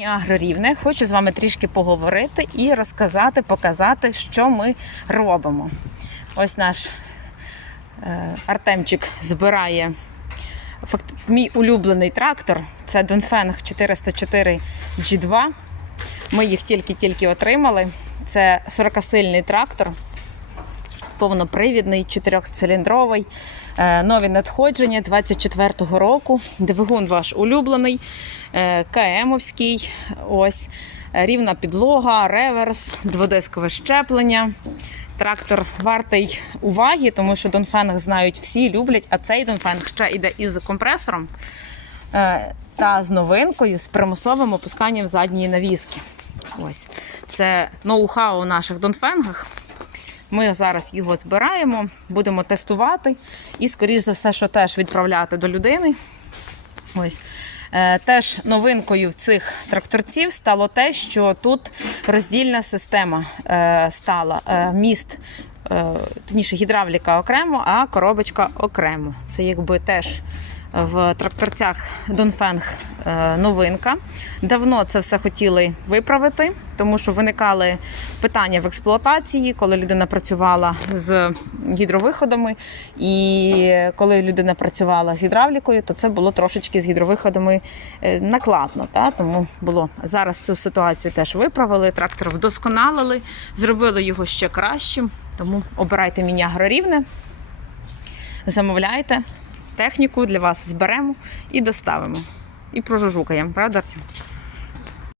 Агрорівне, хочу з вами трішки поговорити і розказати, показати, що ми робимо. Ось наш е, Артемчик збирає факт, мій улюблений трактор це Донфенг 404 G2. Ми їх тільки-тільки отримали. Це 40-сильний трактор повнопривідний, чотирьохциліндровий, е, нові надходження 24-го року. Двигун ваш улюблений, е, КМовський. Ось рівна підлога, реверс, дводискове щеплення. Трактор вартий уваги, тому що Донфенг знають всі люблять, а цей Донфенг ще йде із компресором е, та з новинкою, з примусовим опусканням задньої навіски. Ось Це ноу-хау у наших Донфенгах. Ми зараз його збираємо, будемо тестувати і, скоріш за все, що теж відправляти до людини. Ось. Е, теж новинкою в цих тракторців стало те, що тут роздільна система е, стала е, міст, точніше гідравліка окремо, а коробочка окремо. Це якби теж в тракторцях Донфенг Е, новинка. Давно це все хотіли виправити, тому що виникали питання в експлуатації, коли людина працювала з гідровиходами, і коли людина працювала з гідравлікою, то це було трошечки з гідровиходами е, накладно. Та? Тому було зараз цю ситуацію теж виправили. Трактор вдосконалили, зробили його ще кращим. Тому обирайте мені агрорівне, замовляйте техніку для вас зберемо і доставимо і прожужукаємо, правда? Артем?